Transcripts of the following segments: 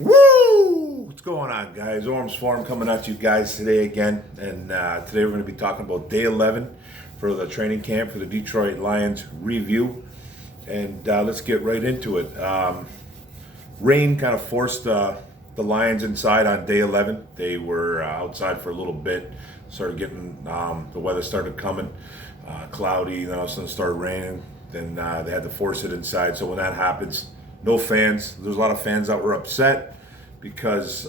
Woo! What's going on, guys? Orms Forum coming at you guys today again. And today we're going to be talking about day 11 for the training camp for the Detroit Lions review. And let's get right into it. Rain kind of forced the Lions inside on day 11. They were outside for a little bit. Started getting, the weather started coming cloudy, then all of a sudden it started raining. Then they had to force it inside. So when that happens, no fans. There's a lot of fans that were upset because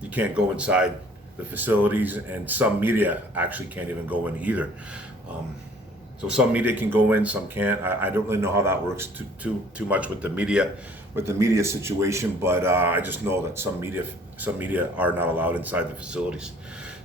you can't go inside the facilities, and some media actually can't even go in either. So some media can go in, some can't. I don't really know how that works too much with the media situation, but I just know that some media are not allowed inside the facilities.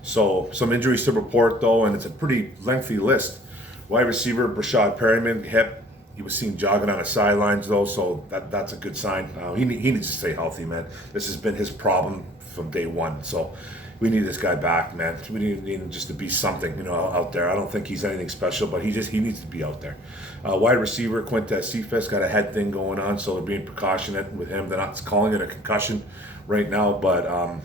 So some injuries to report though, and it's a pretty lengthy list. Wide receiver Breshad Perriman, hip. He was seen jogging on the sidelines though, so that's a good sign. He needs to stay healthy, man. This has been his problem from day one. So we need this guy back, man. We need him just to be something, out there. I don't think he's anything special, but he needs to be out there. Wide receiver Quintez Cephas got a head thing going on, so they're being precautionate with him. They're not calling it a concussion right now, but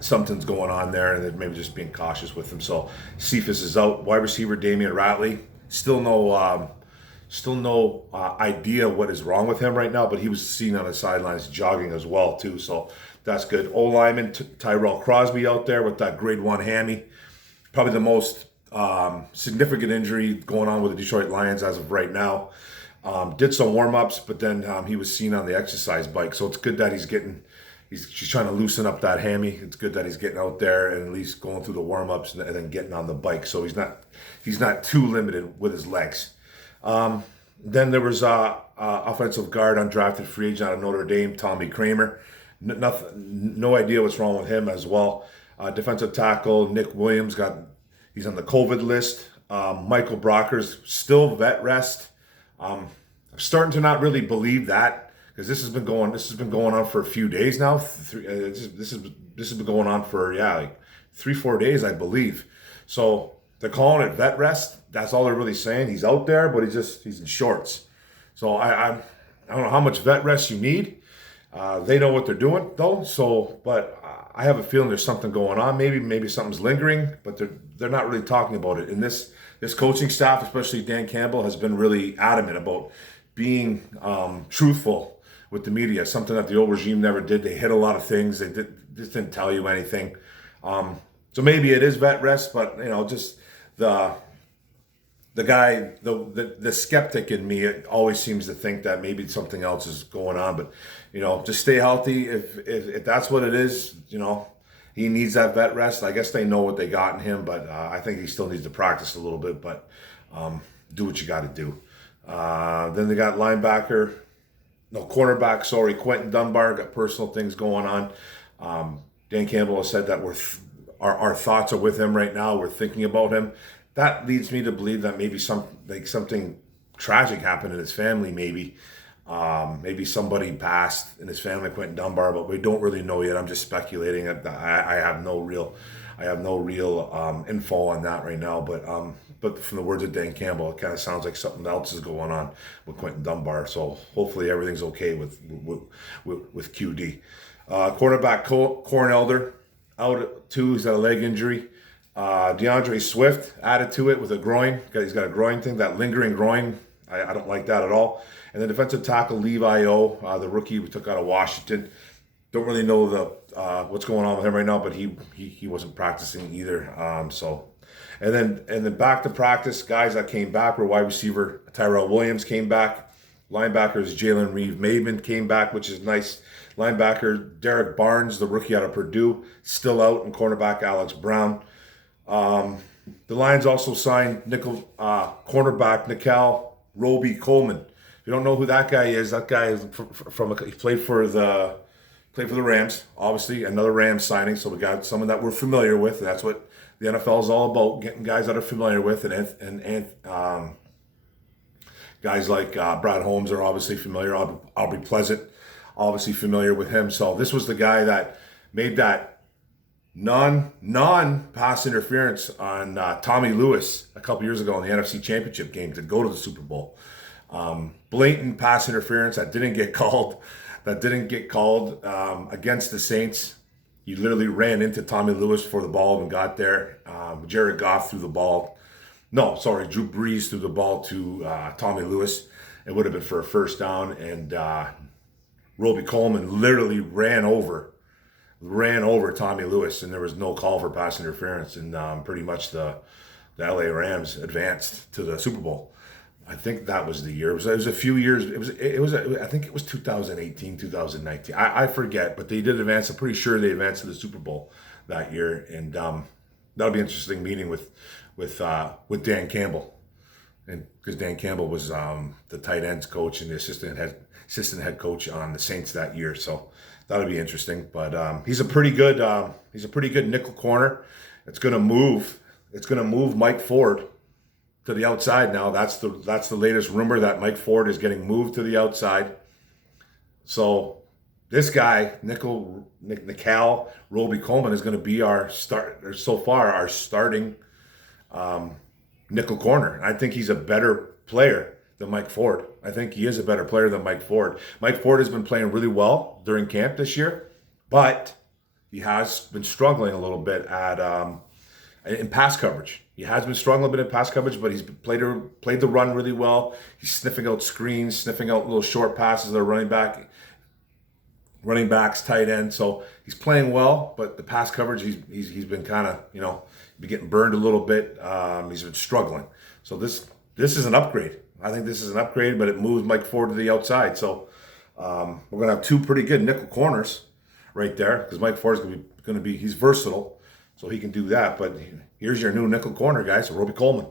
something's going on there, and they're maybe just being cautious with him. So Cephas is out. Wide receiver Damian Ratley, still no idea what is wrong with him right now, but he was seen on the sidelines jogging as well too, so that's good. O-lineman Tyrell Crosby out there with that grade 1 hammy, probably the most significant injury going on with the Detroit Lions as of right now. Did some warm-ups, but then he was seen on the exercise bike, so it's good that he's trying to loosen up that hammy. It's good that he's getting out there and at least going through the warm-ups and then getting on the bike, so he's not too limited with his legs. Then there was offensive guard, undrafted free agent out of Notre Dame, Tommy Kramer. No idea what's wrong with him as well. Defensive tackle Nick Williams he's on the COVID list. Michael Brockers still vet rest. I'm starting to not really believe that, because this has been going on for a few days now. This has been going on for like 3-4 days, I believe. So they're calling it vet rest. That's all they're really saying. He's out there, but he's in shorts. So I don't know how much vet rest you need. They know what they're doing though. So, but I have a feeling there's something going on. Maybe something's lingering, but they're not really talking about it. And this coaching staff, especially Dan Campbell, has been really adamant about being truthful with the media. Something that the old regime never did. They hid a lot of things. They just didn't tell you anything. So maybe it is vet rest, but just the guy, the skeptic in me, it always seems to think that maybe something else is going on. But just stay healthy. If that's what it is, he needs that vet rest. I guess they know what they got in him, but I think he still needs to practice a little bit. But do what you got to do. Then they got cornerback. Quentin Dunbar, got personal things going on. Dan Campbell has said that our thoughts are with him right now. We're thinking about him. That leads me to believe that maybe something tragic happened in his family. Maybe somebody passed in his family, Quentin Dunbar, but we don't really know yet. I'm just speculating. I have no real info on that right now. But from the words of Dan Campbell, it kind of sounds like something else is going on with Quentin Dunbar. So hopefully everything's okay with QD. Cornerback Corn Elder out too. He's got a leg injury. DeAndre Swift added to it with a groin. He's got a groin thing, that lingering groin. I don't like that at all. And the defensive tackle Levi O, the rookie we took out of Washington. Don't really know what's going on with him right now, but he wasn't practicing either. And then back to practice, guys that came back were wide receiver Tyrell Williams came back. Linebackers Jalen Reeve-Maybin came back, which is nice. Linebacker Derek Barnes, the rookie out of Purdue, still out, and cornerback Alex Brown. The Lions also signed cornerback Nickal Roby-Coleman. If you don't know who that guy is, he played for the Rams. Obviously, another Rams signing. So we got someone that we're familiar with. And that's what the NFL is all about: getting guys that are familiar with, and guys like Brad Holmes are obviously familiar. Aubrey Pleasant, obviously familiar with him. So this was the guy that made that non-pass interference on Tommy Lewis a couple years ago in the NFC Championship game to go to the Super Bowl. Blatant pass interference that didn't get called. that didn't get called against the Saints. He literally ran into Tommy Lewis before the ball even got there. Jared Goff threw the ball. No, sorry, Drew Brees threw the ball to Tommy Lewis. It would have been for a first down, and Roby Coleman literally ran over Tommy Lewis, and there was no call for pass interference, and pretty much the LA Rams advanced to the Super Bowl. I think that was the year. It was a few years. I think it was 2018, 2019. I forget, but they did advance. I'm pretty sure they advanced to the Super Bowl that year, and that'll be an interesting meeting with Dan Campbell, and because Dan Campbell was the tight ends coach and the assistant head coach on the Saints that year. So that'll be interesting. But he's a pretty good nickel corner. It's gonna move Mike Ford to the outside now. That's the latest rumor, that Mike Ford is getting moved to the outside. So this guy, Nickel Roby Coleman, is going to be our starting nickel corner. I think he's a better player than Mike Ford. I think he is a better player than Mike Ford. Mike Ford has been playing really well during camp this year, but he has been struggling a little bit in pass coverage. He has been struggling a bit in pass coverage, but he's played the run really well. He's sniffing out screens, sniffing out little short passes that are running backs, tight end. So he's playing well, but the pass coverage, he's been kind of, been getting burned a little bit. He's been struggling. So this is an upgrade. I think this is an upgrade, but it moves Mike Ford to the outside. So we're going to have two pretty good nickel corners right there, because Mike Ford is going to be he's versatile, so he can do that. But here's your new nickel corner, guys, Roby Coleman.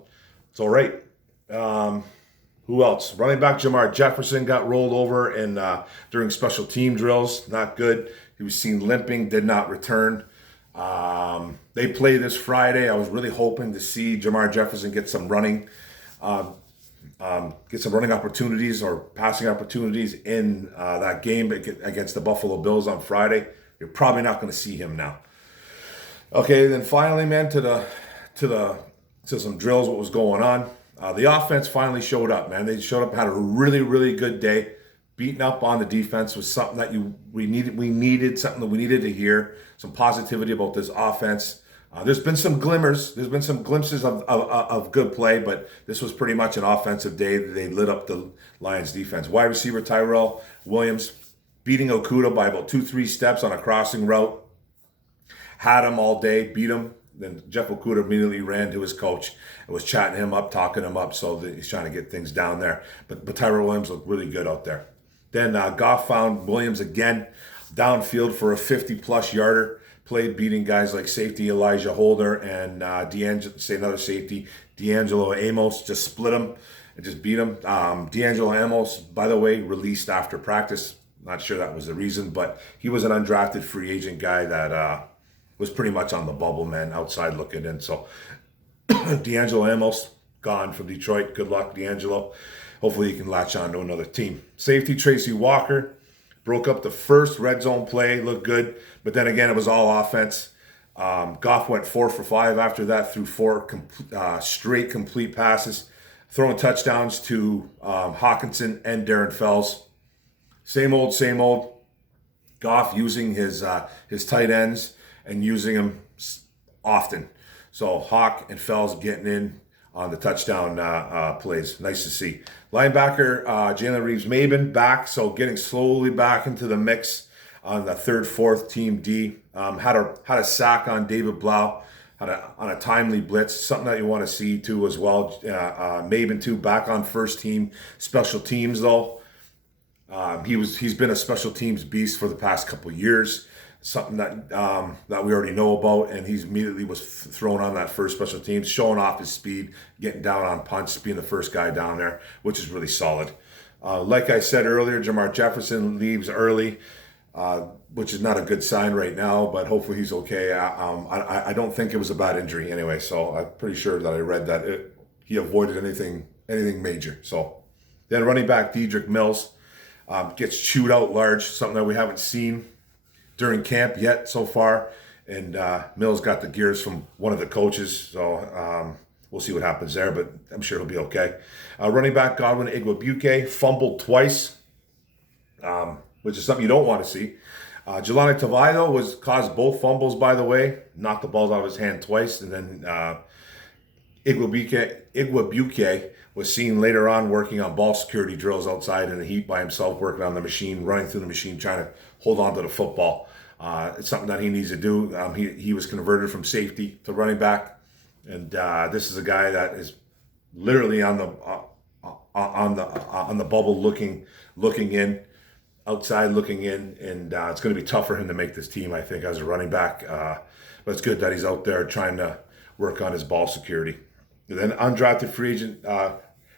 It's all right. Who else? Running back Jermar Jefferson got rolled over during special team drills. Not good. He was seen limping, did not return. They play this Friday. I was really hoping to see Jermar Jefferson get some running opportunities or passing opportunities in that game against the Buffalo Bills on Friday. You're probably not going to see him now. Okay, then finally, man, to some drills, what was going on. The offense finally showed up, man. They showed up, had a really, really good day. Beating up on the defense was something that we needed something that we needed to hear. Some positivity about this offense. There's been some glimmers. There's been some glimpses of good play, but this was pretty much an offensive day. They lit up the Lions defense. Wide receiver Tyrell Williams beating Okudah by about 2-3 steps on a crossing route. Had him all day, beat him. Then Jeff Okudah immediately ran to his coach and was chatting him up, talking him up, so that he's trying to get things down there. But Tyrell Williams looked really good out there. Then Goff found Williams again downfield for a 50-plus yarder. Played beating guys like safety Elijah Holder and another safety, D'Angelo Amos. Just split him and just beat him. D'Angelo Amos, by the way, released after practice. Not sure that was the reason, but he was an undrafted free agent guy that was pretty much on the bubble, man, outside looking in. So D'Angelo Amos gone from Detroit. Good luck, D'Angelo. Hopefully he can latch on to another team. Safety Tracy Walker broke up the first red zone play, looked good, but then again, it was all offense. Goff went 4 for 5 after that, threw 4 straight complete passes, throwing touchdowns to Hawkinson and Darren Fells. Same old. Goff using his tight ends and using them often. So Hawk and Fells getting in on the touchdown plays. Nice to see. Linebacker Jalen Reeves-Maybin back, so getting slowly back into the mix on the third, fourth team D. Had a sack on David Blau on a timely blitz, something that you want to see too as well. Maybin too back on first team special teams though. He's been a special teams beast for the past couple of years. Something that we already know about, and he's immediately was thrown on that first special teams, showing off his speed, getting down on punts, being the first guy down there, which is really solid. Like I said earlier, Jermar Jefferson leaves early, which is not a good sign right now, but hopefully he's okay. I don't think it was a bad injury anyway, so I'm pretty sure that I read that he avoided anything major. So then running back Dedrick Mills gets chewed out large, something that we haven't seen during camp yet so far, and Mills got the gears from one of the coaches, so we'll see what happens there, but I'm sure he'll be okay. Running back Godwin Igwebuike fumbled twice. which is something you don't want to see. Jelani Tavai, was caused both fumbles, by the way, knocked the balls out of his hand twice, and then Igwebuike was seen later on working on ball security drills outside in the heat by himself, working on the machine, running through the machine, trying to hold on to the football. It's something that he needs to do. He was converted from safety to running back, and this is a guy that is literally on the bubble, looking in, outside looking in, and it's going to be tough for him to make this team, I think, as a running back. But it's good that he's out there trying to work on his ball security. And then undrafted free agent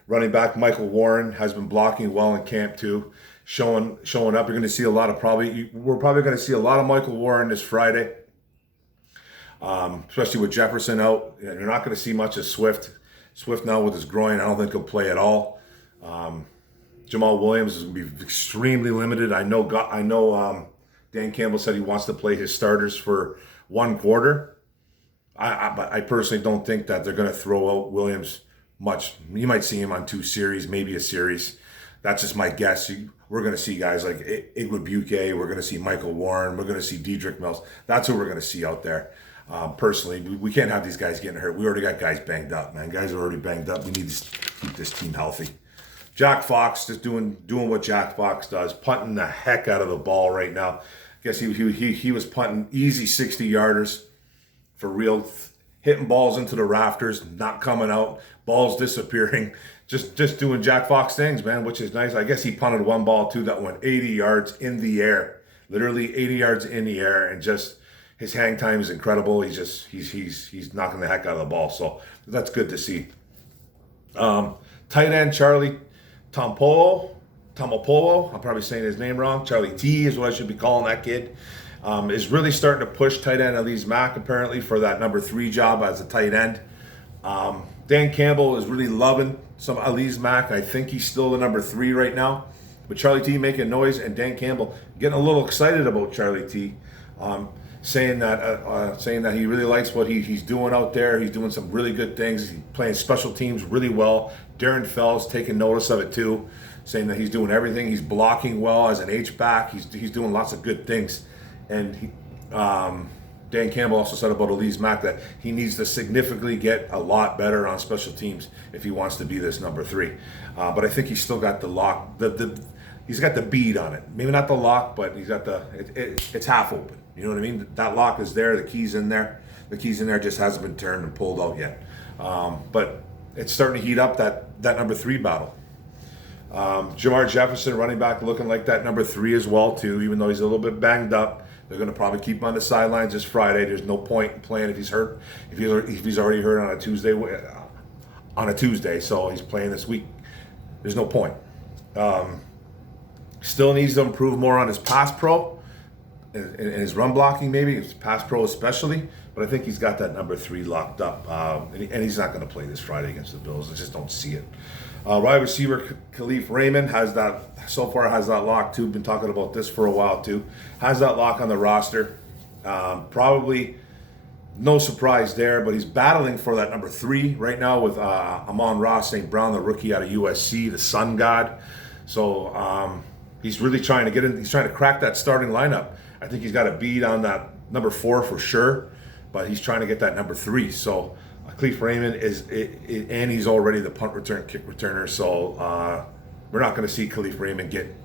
running back Michael Warren has been blocking well in camp too, showing up. You're going to see a lot of we're probably going to see a lot of Michael Warren this Friday, especially with Jefferson out. You're not going to see much of Swift. Swift now with his groin, I don't think he'll play at all. Jamal Williams is going to be extremely limited. I know. Dan Campbell said he wants to play his starters for one quarter. But I personally don't think that they're going to throw out Williams much. You might see him on 2 series, maybe a series. That's just my guess. We're going to see guys like Igwebuike. We're going to see Michael Warren. We're going to see Dedrick Mills. That's who we're going to see out there. Personally, we can't have these guys getting hurt. We already got guys banged up, man. Guys are already banged up. We need to keep this team healthy. Jack Fox just doing what Jack Fox does, punting the heck out of the ball right now. I guess he was punting easy 60-yarders. For real, hitting balls into the rafters, not coming out, balls disappearing, just doing Jack Fox things, man, which is nice. I guess he punted one ball too that went 80 yards in the air, literally 80 yards in the air, and just his hang time is incredible. He's knocking the heck out of the ball, so that's good to see. Tight end Charlie Tomopolo, I'm probably saying his name wrong. Charlie T is what I should be calling that kid. Is really starting to push tight end Alize Mack apparently for that number 3 job as a tight end. Dan Campbell is really loving some Alize Mack. I think he's still the number 3 right now. But Charlie T making noise and Dan Campbell getting a little excited about Charlie T, saying that he really likes what he's doing out there. He's doing some really good things. He's playing special teams really well. Darren Fells taking notice of it too, saying that he's doing everything. He's blocking well as an H-back. He's doing lots of good things. And Dan Campbell also said about Alize Mack that he needs to significantly get a lot better on special teams if he wants to be this number 3. But I think he's still got the lock. He's got the bead on it. Maybe not the lock, but he's got it's half open. You know what I mean? That lock is there. The key's in there. The key's in there, just hasn't been turned and pulled out yet. But it's starting to heat up that number 3 battle. Jamar Jefferson, running back, looking like that number 3 as well too, even though he's a little bit banged up. They're going to probably keep him on the sidelines this Friday. There's no point in playing if he's hurt. If he's already hurt on a Tuesday, so he's playing this week. There's no point. Still needs to improve more on his pass pro and his run blocking, maybe his pass pro especially. But I think he's got that number 3 locked up, and he's not going to play this Friday against the Bills. I just don't see it. Wide receiver Khalif Raymond has that lock too. Been talking about this for a while too. Has that lock on the roster. Probably no surprise there, but he's battling for that number 3 right now with Amon-Ra St. Brown, the rookie out of USC, the Sun God. So he's really trying to get in. He's trying to crack that starting lineup. I think he's got a bead on that number 4 for sure, but he's trying to get that number 3. So Khalif Raymond and he's already the punt return, kick returner. So we're not going to see Khalif Raymond get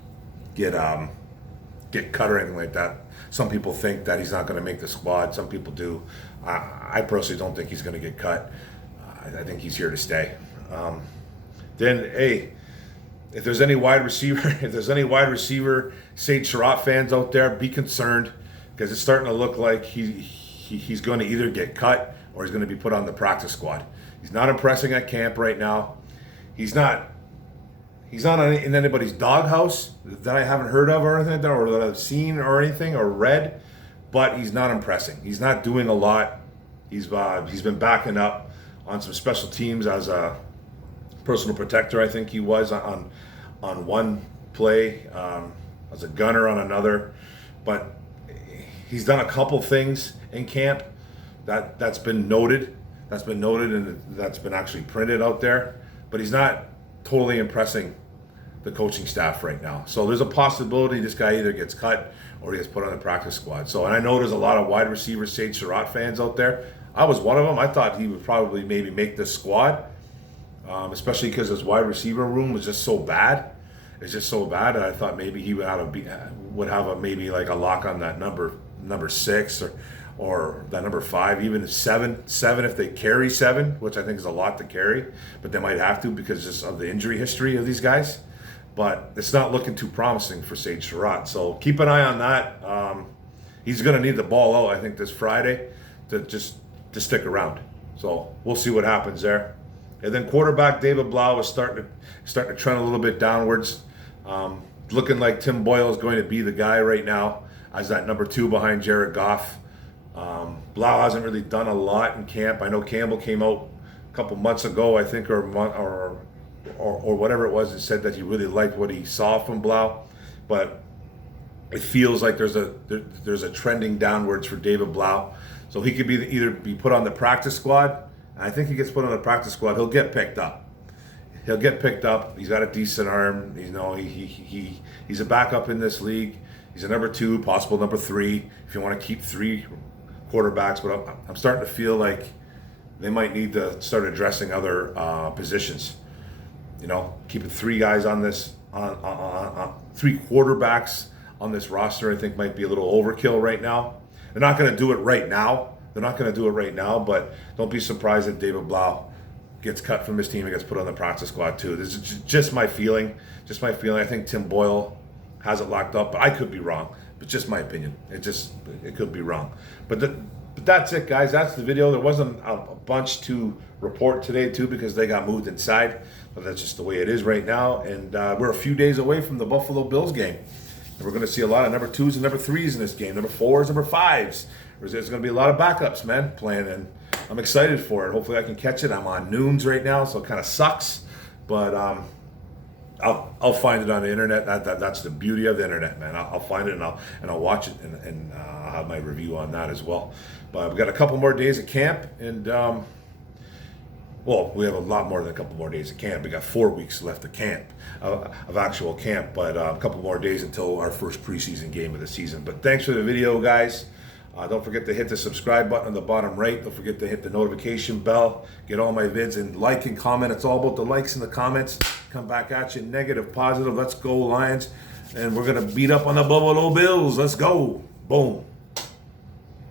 cut or anything like that. Some people think that he's not going to make the squad. Some people do. I personally don't think he's going to get cut. I think he's here to stay. If there's any wide receiver, Sage Surratt fans out there, be concerned because it's starting to look like he's going to either get cut or he's going to be put on the practice squad. He's not impressing at camp right now. He's not in anybody's doghouse that I haven't heard of or anything like that, or that I've seen or anything or read, but he's not impressing. He's not doing a lot. He's been backing up on some special teams as a personal protector. I think he was on one play, as a gunner on another, but he's done a couple things in camp that's been noted. And that's been actually printed out there, but he's not totally impressing the coaching staff right now. So there's a possibility this guy either gets cut or he gets put on the practice squad. So, and I know there's a lot of wide receiver Sage Surratt fans out there. I was one of them. I thought he would probably maybe make this squad, especially because his wide receiver room was just so bad. It's just so bad that I thought maybe he would have a maybe like a lock on that number 6 or that number 5, even 7 if they carry 7, which I think is a lot to carry, but they might have to because just of the injury history of these guys. But it's not looking too promising for Sage Surratt. So keep an eye on that. He's going to need the ball out, I think, this Friday to stick around. So we'll see what happens there. And then quarterback David Blau is starting to trend a little bit downwards. Looking like Tim Boyle is going to be the guy right now as that number 2 behind Jared Goff. Blau hasn't really done a lot in camp. I know Campbell came out a couple months ago, I think, or whatever it was, and said that he really liked what he saw from Blau. But it feels like there's a trending downwards for David Blau. So he could either be put on the practice squad. And I think he gets put on the practice squad. He'll get picked up. He's got a decent arm. He's a backup in this league. He's a number 2, possible number 3, if you want to keep 3 quarterbacks. But I'm starting to feel like they might need to start addressing other positions. Keeping 3 guys on this, 3 quarterbacks on this roster, I think might be a little overkill right now. They're not going to do it right now. But don't be surprised if David Blau gets cut from his team and gets put on the practice squad too. This is just my feeling. I think Tim Boyle has it locked up, but I could be wrong. But just my opinion. It could be wrong. But that's it, guys. That's the video. There wasn't a bunch to report today too because they got moved inside. But that's just the way it is right now. And we're a few days away from the Buffalo Bills game. And we're going to see a lot of number 2s and number 3s in this game. Number 4s, number 5s. There's going to be a lot of backups, man, playing. And I'm excited for it. Hopefully I can catch it. I'm on noons right now, so it kind of sucks. But I'll find it on the internet. That's the beauty of the internet, man. I'll find it and I'll watch it and I'll have my review on that as well. But we've got a couple more days of camp, and we have a lot more than a couple more days of camp. We got 4 weeks left of camp, of actual camp, but a couple more days until our first preseason game of the season. But thanks for the video, guys. Don't forget to hit the subscribe button on the bottom right. Don't forget to hit the notification bell. Get all my vids and like and comment. It's all about the likes and the comments. Come back at you, negative, positive. Let's go, Lions. And we're going to beat up on the Buffalo Bills. Let's go. Boom.